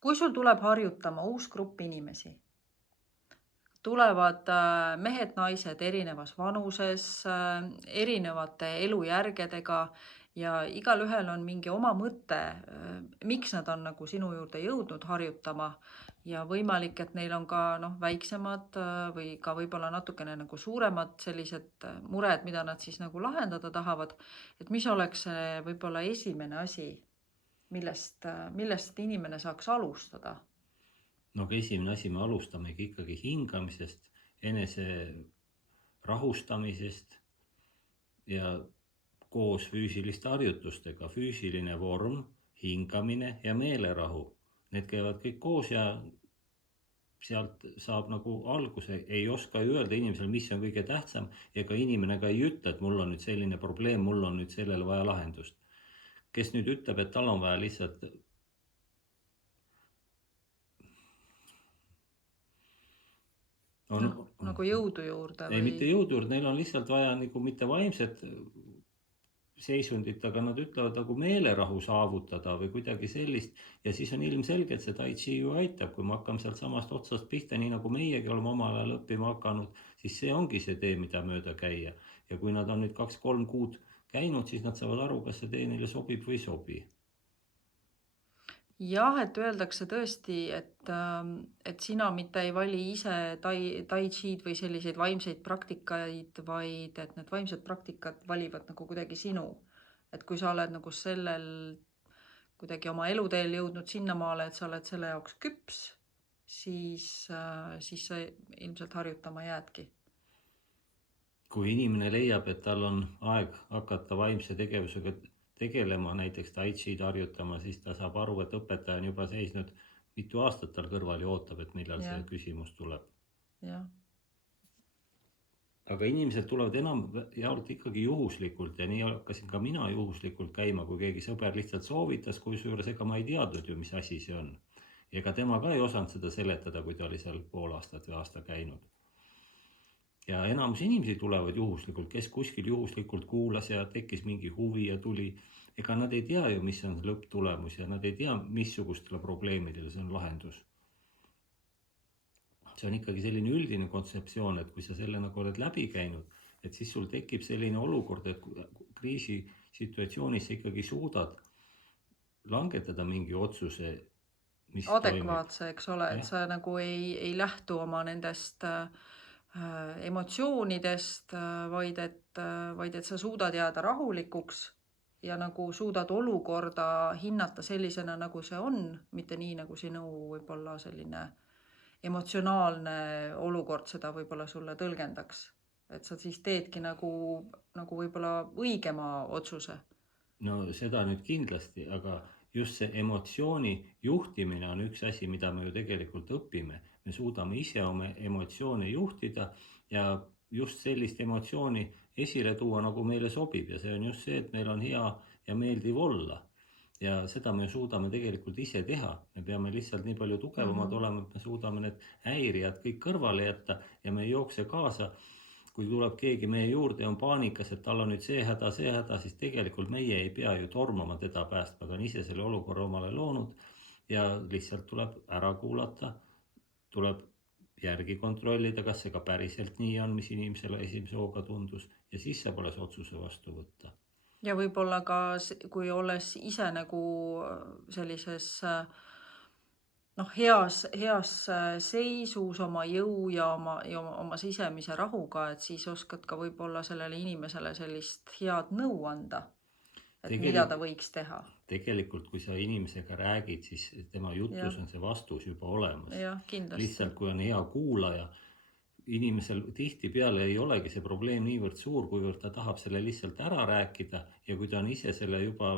Kui sul tuleb harjutama uus grupp inimesi, tulevad mehed, naised erinevas vanuses, erinevate elujärgedega ja igalühel on mingi oma mõte, miks nad on nagu sinu juurde jõudnud harjutama ja võimalik, et neil on ka väiksemad või ka võib-olla natukene nagu suuremad sellised mured, mida nad siis nagu lahendada tahavad. Et mis oleks see võib-olla esimene asi, millest inimene saaks alustada? No aga esimene asi, me alustamegi ikkagi hingamisest, enese rahustamisest ja koos füüsiliste harjutustega, füüsiline vorm, hingamine ja meelerahu. Need käivad kõik koos ja sealt saab nagu alguse, ei oska ju öelda inimesele, mis on kõige tähtsam, ega inimene ka ei ütle, et mul on nüüd selline probleem, mul on nüüd sellele vaja lahendust. Kes nüüd ütleb, et tal on vaja lihtsalt Nagu jõudu juurde ei, mitte jõudu juurde, neil on lihtsalt vaja nagu mitte vaimset seisundit, aga nad ütlevad nagu meelerahu saavutada või kuidagi sellist. Ja siis on ilmselge, et see tai chi ju aitab, kui me hakkame sealt samast otsast pihta, nii nagu meiegi oleme omal ajal õppima hakanud, siis see ongi see tee, mida mööda käia. Ja kui nad on nüüd 2-3 kuud käinud, siis nad saavad aru, kas see tee neile sobib või ei sobi. Jah, et öeldakse tõesti, et sina mitte ei vali ise tai chi'd või selliseid vaimseid praktikaid, vaid et need vaimsed praktikad valivad nagu kuidagi sinu. Et kui sa oled nagu sellel kuidagi oma eluteel jõudnud sinnamaale, et sa oled selle jaoks küps, siis sa ilmselt harjutama jäädki. Kui inimene leiab, et tal on aeg hakata vaimse tegevusega tegelema, näiteks tai chi'd harjutama, siis ta saab aru, et õpetaja on juba seisnud mitu aastat tal kõrval ja ootab, et millal see küsimus tuleb. Jah. Aga inimesed tulevad enamjaolt ikkagi juhuslikult ja nii hakkasin ka mina juhuslikult käima, kui keegi sõber lihtsalt soovitas, kusjuures ega ma ei teadnud ju, mis asi see on. Ega tema ka ei osanud seda seletada, kui ta oli seal pool aastat või aasta käinud. Ja enamus inimesi tulevad juhuslikult, kes kuskil juhuslikult kuulas ja tekkis mingi huvi ja tuli. Ega nad ei tea ju, mis on lõpptulemus ja nad ei tea, missugustele probleemidele see on lahendus. See on ikkagi selline üldine kontseptsioon, et kui sa selle nagu oled läbi käinud, et siis sul tekib selline olukord, et kriisi situatsioonis sa ikkagi suudad langetada mingi otsuse, mis adekvaatse, eks ole, et sa nagu ei lähtu oma nendest emotsioonidest, vaid et sa suudad jääda rahulikuks ja nagu suudad olukorda hinnata sellisena, nagu see on, mitte nii, nagu sinu võib-olla selline emotsionaalne olukord seda võib-olla sulle tõlgendaks. Et sa siis teedki nagu võib-olla õigema otsuse. No seda nüüd kindlasti, aga just see emotsiooni juhtimine on üks asi, mida me ju tegelikult õpime. Me suudame ise oma emotsioone juhtida ja just sellist emotsiooni esile tuua, nagu meile sobib. Ja see on just see, et meil on hea ja meeldiv olla. Ja seda me suudame tegelikult ise teha. Me peame lihtsalt nii palju tugevamad olema, et me suudame need häirijad kõik kõrvale jätta ja me ei jookse kaasa. Kui tuleb keegi meie juurde ja on paanikas, et tal on nüüd see häda, siis tegelikult meie ei pea ju tormama teda päästma. Ta on ise selle olukorra omale loonud ja lihtsalt tuleb ära kuulata, tuleb järgi kontrollida, kas see ka päriselt nii on, mis inimesele esimese hooga tundus ja siis saab alles otsuse vastu võtta. Ja võib-olla ka, kui olles ise nagu sellises heas seisus oma jõu ja oma sisemise rahuga, et siis oskad ka võib-olla sellele inimesele sellist head nõu anda, et mida ta võiks teha. Tegelikult, kui sa inimesega räägid, siis tema jutus on see vastus juba olemas. Lihtsalt, kui on hea kuulaja, inimesel tihtipeale ei olegi see probleem niivõrd suur, kuivõrd ta tahab selle lihtsalt ära rääkida ja kui ta on ise selle juba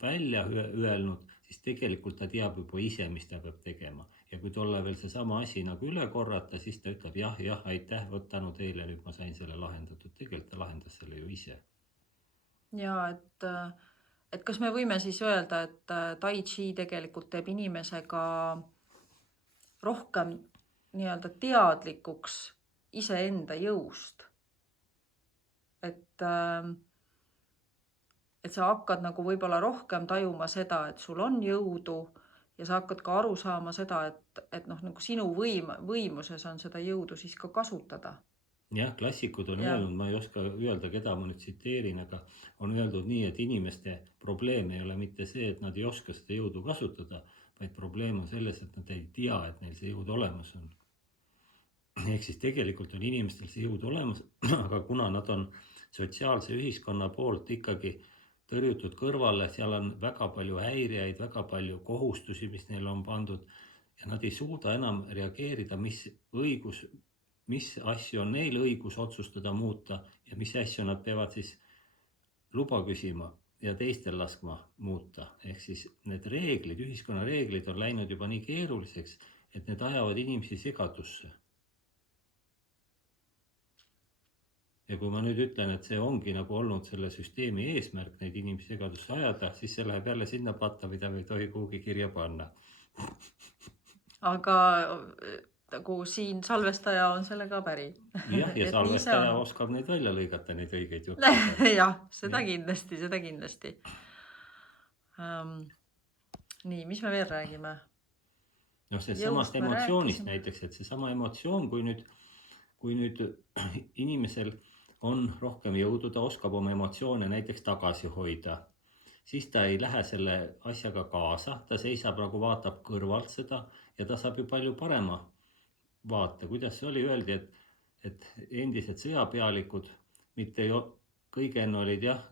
välja öelnud, siis tegelikult ta teab juba ise, mis ta peab tegema. Ja kui tolle veel see sama asi nagu üle korrata, siis ta ütleb jah, aitäh, võtanu teile, nüüd ma sain selle lahendatud. Tegelikult ta lahendas selle ju ise. Ja, et kas me võime siis öelda, et tai chi tegelikult teeb inimesega rohkem nii-öelda teadlikuks iseenda jõust. Et sa hakkad nagu võib-olla rohkem tajuma seda, et sul on jõudu ja sa hakkad ka aru saama seda, et noh, nagu sinu võimuses on seda jõudu siis ka kasutada. jah, klassikud on Ja öelnud, ma ei oska öelda, keda ma nüüd tsiteerin, aga on öeldud nii, et inimeste probleem ei ole mitte see, et nad ei oska seda jõudu kasutada, vaid probleem on selles, et nad ei tea, et neil see jõud olemas on. Ehk siis tegelikult on inimestel see jõud olemas, aga kuna nad on sotsiaalse ühiskonna poolt ikkagi tõrjutud kõrvale, seal on väga palju häirijaid, väga palju kohustusi, mis neil on pandud ja nad ei suuda enam reageerida, mis asju on neil õigus otsustada muuta ja mis asju nad peavad siis luba küsima ja teistel laskma muuta. Ehk siis need reeglid, ühiskonna reeglid on läinud juba nii keeruliseks, et need ajavad inimesi segadusse. Ja kui ma nüüd ütlen, et see ongi nagu olnud selle süsteemi eesmärk neid inimesi segadusse ajada, siis see läheb jälle sinna patta, mida me ei tohi kuhugi kirja panna. aga nagu siin salvestaja on sellega päri. Jah, ja Et nii see salvestaja on. oskab neid välja lõigata, neid õigeid jutte. jah, seda Jah. kindlasti. Nii, mis me veel räägime? Noh, see Jõust samast me emotsioonist rääkisime. näiteks, et see sama emotsioon, kui nüüd inimesel on rohkem jõudu, ta oskab oma emotsioone näiteks tagasi hoida, siis ta ei lähe selle asjaga kaasa, ta seisab nagu vaatab kõrvalt seda ja ta saab ju palju parema vaate. Kuidas see oli, öeldi, et endised sõjapealikud mitte kõige enne olid jah,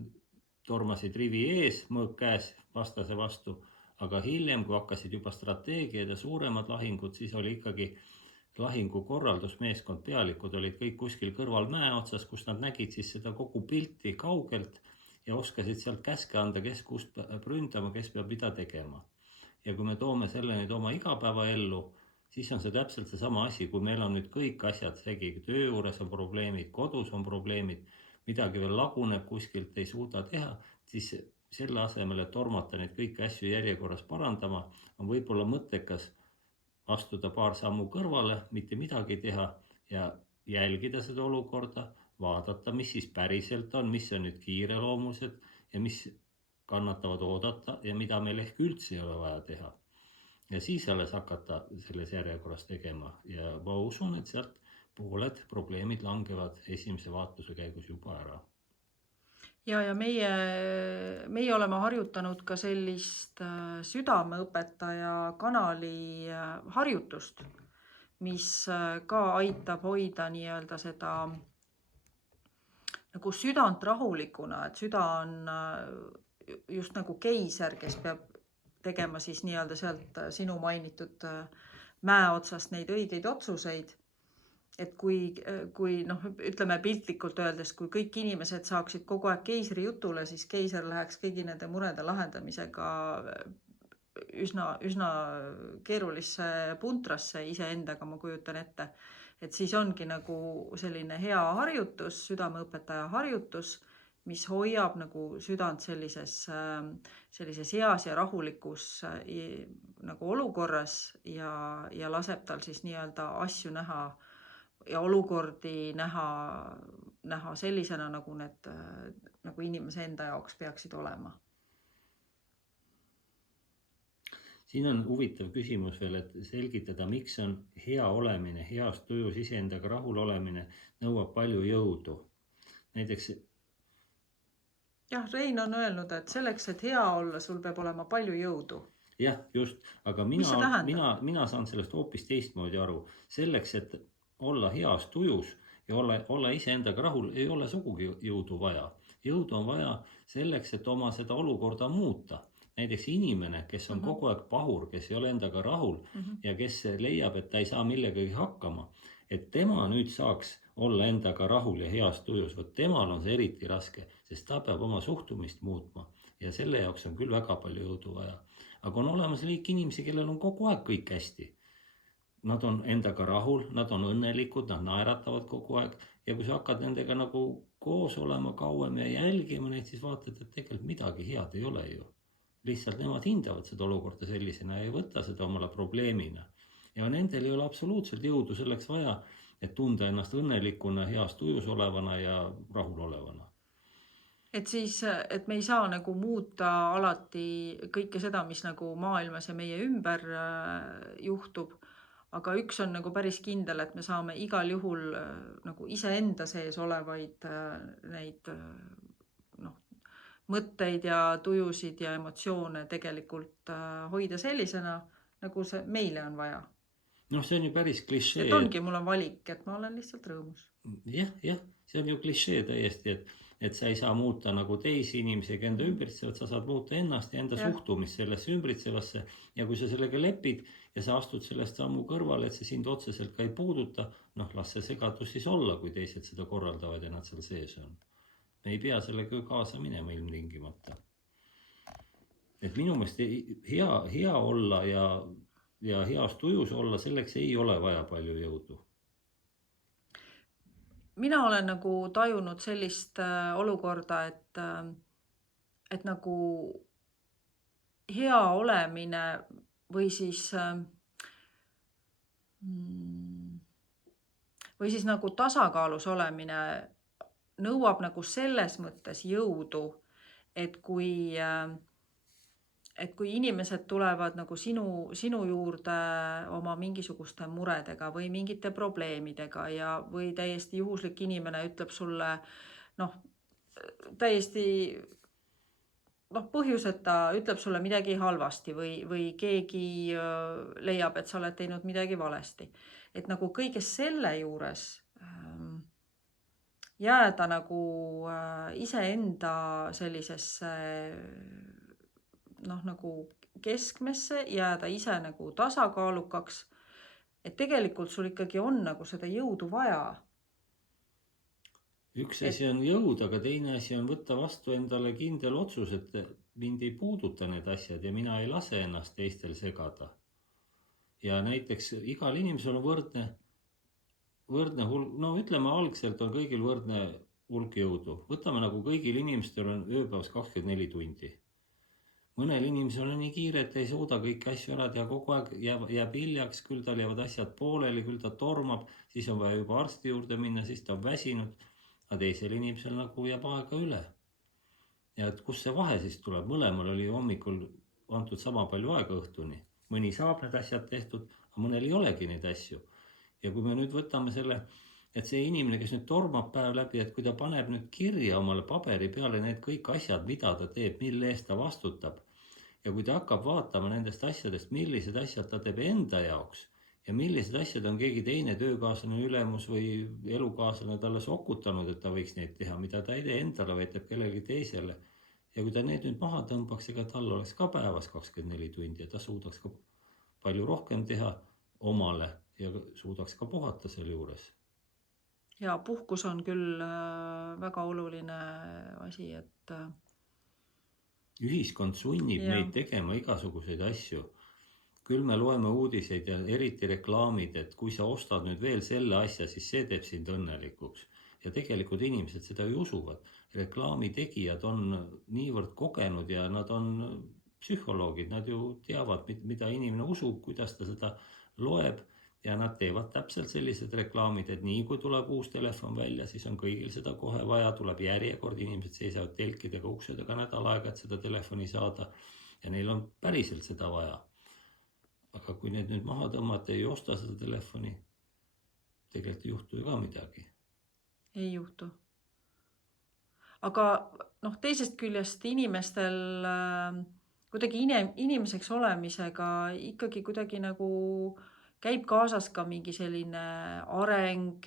tormasid rivi ees, mõõk käes vastase vastu, aga hiljem, kui hakkasid juba strateegiad ja suuremad lahingud, siis oli ikkagi lahingukorraldus, meeskond, pealikud olid kõik kuskil kõrval mäe otsas, kus nad nägid siis seda kogu pilti kaugelt ja oskasid sealt käske anda, kes kust peab ründama, kes peab mida tegema. Ja kui me toome selle nüüd oma igapäevaellu, siis on see täpselt seesama asi, kui meil on nüüd kõik asjad segi, töö juures on probleemid, kodus on probleemid, midagi veel laguneb, kuskilt ei suuda teha, siis selle asemel, et tormata neid kõiki asju järjekorras parandama, on võib-olla mõttekas astuda paar sammu kõrvale, mitte midagi teha ja jälgida seda olukorda, vaadata, mis siis päriselt on, mis on nüüd kiireloomulised ja mis kannatavad oodata ja mida meil ehk üldse ei ole vaja teha. Ja siis alles hakata selles järjekorras tegema ja ma usun, et sealt pooled probleemid langevad esimese vaatluse käigus juba ära. Ja meie oleme harjutanud ka sellist südameõpetaja kanali harjutust, mis ka aitab hoida nii-öelda seda nagu südant rahulikuna, et süda on just nagu keiser, kes peab tegema siis nii-öelda sealt sinu mainitud mäe otsast neid õigeid otsuseid. Et kui noh, ütleme piltlikult öeldes, kui kõik inimesed saaksid kogu aeg keisri jutule, siis keiser läheks kõigi nende murede lahendamisega üsna keerulisse puntrasse iseendaga, ma kujutan ette. Et siis ongi nagu selline hea harjutus, südameõpetaja harjutus, mis hoiab nagu südant sellises heas ja rahulikus nagu olukorras ja laseb tal siis nii-öelda asju näha ja olukordi näha sellisena, nagu need nagu inimese enda jaoks peaksid olema. Siin on huvitav küsimus veel, et selgitada, miks on hea olemine, heas tujus iseendaga rahul olemine nõuab palju jõudu. Näiteks jah, Rein on öelnud, et selleks, et hea olla, sul peab olema palju jõudu. Jah, just, aga mina saan sellest hoopis teistmoodi aru. Selleks, et olla heas tujus ja olla iseendaga rahul, ei ole sugugi jõudu vaja. Jõudu on vaja selleks, et oma seda olukorda muuta. Näiteks inimene, kes on kogu aeg pahur, kes ei ole endaga rahul ja kes leiab, et ta ei saa millegagi hakkama, et tema nüüd saaks olla endaga rahul ja heas tujus, võt temal on see eriti raske, sest ta peab oma suhtumist muutma ja selle jaoks on küll väga palju jõudu vaja. Aga on olemas liik inimesi, kellel on kogu aeg kõik hästi. Nad on endaga rahul, nad on õnnelikud, nad naeratavad kogu aeg ja kui sa hakkad nendega nagu koos olema kauem ja jälgima neid, siis vaatad, et tegelikult midagi head ei ole ju. Lihtsalt nemad hindavad seda olukorda sellisena ja ei võta seda omale probleemina. Ja nendel ei ole absoluutselt jõudu selleks vaja, et tunda ennast õnnelikuna, heas tujus olevana ja rahul olevana. et siis, et me ei saa nagu muuta alati kõike seda, mis nagu maailmas ja meie ümber juhtub. Aga üks on nagu päris kindel, et me saame igal juhul nagu iseenda sees olevaid neid noh, mõtteid ja tujusid ja emotsioone tegelikult hoida sellisena, nagu see meile on vaja. Noh, see on ju päris klišee. Et ongi, mul on valik, et ma olen lihtsalt rõõmus. Jah, see on ju klišee täiesti, et sa ei saa muuta nagu teisi inimesi ega enda ümbritsevat, sa saad muuta ennast ja enda suhtumist sellesse ümbritsevasse. Ja kui sa sellega lepid ja sa astud sellest sammu kõrvale, et see sind otseselt ka ei puuduta, noh, las see segadus siis olla, kui teised seda korraldavad ja nad seal sees on. Me ei pea sellega kaasa minema ilmtingimata. Et minu meelest hea olla ja heas tujus olla, selleks ei ole vaja palju jõudu. Mina olen nagu tajunud sellist olukorda, et nagu hea olemine või siis nagu tasakaalus olemine nõuab nagu selles mõttes jõudu, et kui inimesed tulevad nagu sinu juurde oma mingisuguste muredega või mingite probleemidega või täiesti juhuslik inimene ütleb sulle täiesti põhjuseta ütleb sulle midagi halvasti või keegi leiab, et sa oled teinud midagi valesti. Et nagu kõige selle juures jääda nagu iseenda sellisesse nagu keskmesse, jääda ise nagu tasakaalukaks, et tegelikult sul ikkagi on nagu seda jõudu vaja. Üks asi on jõud, aga teine asi on võtta vastu endale kindel otsus, et mind ei puuduta need asjad ja mina ei lase ennast teistel segada. Ja näiteks igal inimesel on võrdne hulk, ütleme algselt on kõigil võrdne hulk jõudu. Võtame nagu kõigil inimestel on ööpäevas 24 tundi. Mõnel inimesel on nii kiire, et ei suuda kõiki asju ära teha, kogu aeg jääb hiljaks, küll tal jäävad asjad pooleli, küll ta tormab, siis on vaja juba arsti juurde minna, siis ta on väsinud, aga teisel inimesel nagu jääb aega üle. Ja et kus see vahe siis tuleb? Mõlemal oli hommikul antud sama palju aega õhtuni. Mõni saab need asjad tehtud, aga mõnel ei olegi neid asju. Ja kui me nüüd võtame selle, et see inimene, kes nüüd tormab päev läbi, et kui ta paneb nüüd kirja omale paberi peale need kõik asjad, mida ta teeb, mille eest ta vastutab. Ja kui ta hakkab vaatama nendest asjadest, millised asjad ta teeb enda jaoks ja millised asjad on keegi teine töökaaslane, ülemus või elukaaslane talle sokutanud, et ta võiks neid teha, mida ta ei tee endale, vaid teeb kellelegi teisele. Ja kui ta need nüüd maha tõmbaks, ega tal oleks ka päevas 24 tundi ja ta suudaks ka palju rohkem teha omale ja suudaks ka puhata selle juures. Ja puhkus on küll väga oluline asi, et ühiskond sunnib meid tegema igasuguseid asju. Küll me loeme uudiseid ja eriti reklaamid, et kui sa ostad nüüd veel selle asja, siis see teeb sind õnnelikuks. Ja tegelikult inimesed seda ju usuvad. Reklaamitegijad on niivõrd kogenud ja nad on psühholoogid, nad ju teavad, mida inimene usub, kuidas ta seda loeb ja nad teevad täpselt sellised reklaamid, et nii kui tuleb uus telefon välja, siis on kõigil seda kohe vaja, tuleb järjekord, inimesed seisavad telkidega uksedega nädal aega, et seda telefoni saada ja neil on päriselt seda vaja. Aga kui need nüüd maha tõmmata ei osta seda telefoni, tegelikult ei juhtu ju ka midagi. Ei juhtu. Aga teisest küljest inimestel kuidagi inimeseks olemisega ikkagi kuidagi nagu käib kaasas ka mingi selline areng,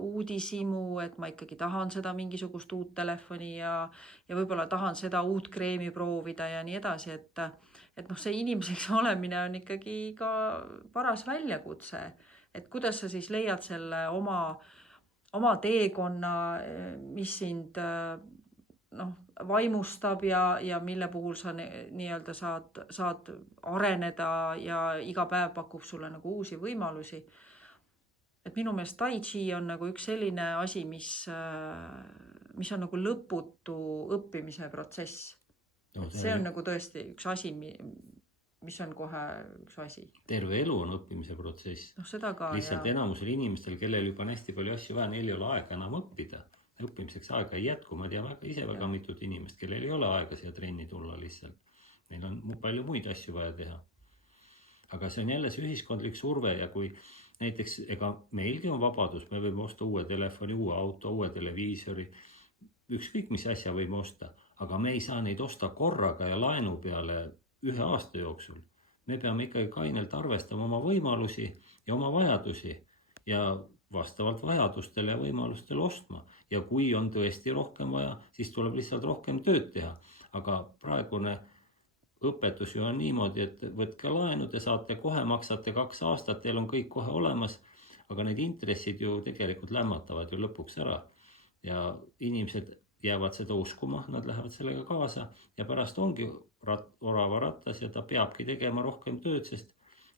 uudishimu, et ma ikkagi tahan seda mingisugust uut telefoni ja võib-olla tahan seda uut kreemi proovida ja nii edasi, et see inimeseks olemine on ikkagi ka paras väljakutse, et kuidas sa siis leiad selle oma teekonna, mis sind vaimustab ja mille puhul sa nii-öelda saad areneda ja iga päev pakub sulle nagu uusi võimalusi. Et minu meelest Tai Chi on nagu üks selline asi, mis on nagu lõputu õppimise protsess. See on nagu tõesti üks asi, mis on kohe üks asi. Terve elu on õppimise protsess. Seda ka, lihtsalt enamusel inimestel, kellel juba on hästi palju asju vaja, neil ei ole aega enam õppida. õppimiseks aega ei jätku, ma tean ise väga mitut inimest, kellel ei ole aega siia trenni tulla lihtsalt. Neil on palju muid asju vaja teha. Aga see on jälle see ühiskondlik surve ja kui näiteks, ega meilgi on vabadus, me võime osta uue telefoni, uue auto, uue televiisori, ükskõik mis asja võime osta, aga me ei saa neid osta korraga ja laenu peale 1 aasta jooksul. Me peame ikkagi kainelt arvestama oma võimalusi ja oma vajadusi ja vastavalt vajadustele ja võimalustele ostma. Ja kui on tõesti rohkem vaja, siis tuleb lihtsalt rohkem tööd teha. Aga praegune õpetus ju on niimoodi, et võtke laenu, te saate kohe, maksate 2 aastat, teil on kõik kohe olemas, aga need intressid ju tegelikult lämmatavad ju lõpuks ära. Ja inimesed jäävad seda uskuma, nad lähevad sellega kaasa ja pärast ongi orava rattas ja ta peabki tegema rohkem tööd, sest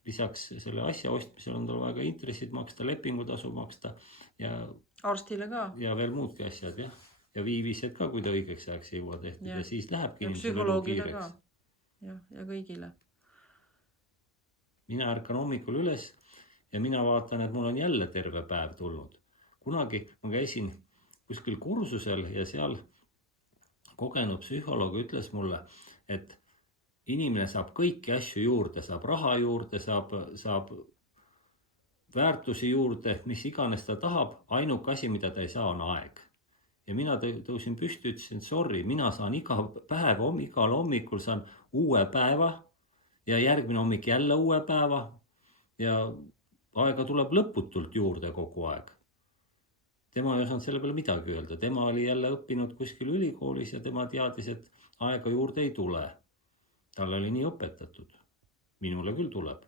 lisaks selle asja ostmisel on tal vaja ka intressid maksta, lepingutasu maksta ja Arstile ka. Ja veel muudki asjad, jah. Ja viivised ka, kui ta õigeks ajaks ei jõua tehtud ja siis lähebki ja inimesel elu psühholoogile ka. kiireks. Ja kõigile. Mina ärkan hommikul üles ja mina vaatan, et mul on jälle terve päev tulnud. Kunagi ma käisin kuskil kursusel ja seal kogenud psühholoog ütles mulle, et inimene saab kõiki asju juurde, saab raha juurde, saab väärtusi juurde, mis iganes ta tahab, ainuke asi, mida ta ei saa, on aeg. Ja mina tõusin püsti, ütlesin, sorry, mina saan igal hommikul saan uue päeva ja järgmine hommik jälle uue päeva ja aega tuleb lõputult juurde kogu aeg. Tema ei osanud selle peale midagi öelda, tema oli jälle õppinud kuskil ülikoolis ja tema teadis, et aega juurde ei tule. Talle oli nii õpetatud, minule küll tuleb.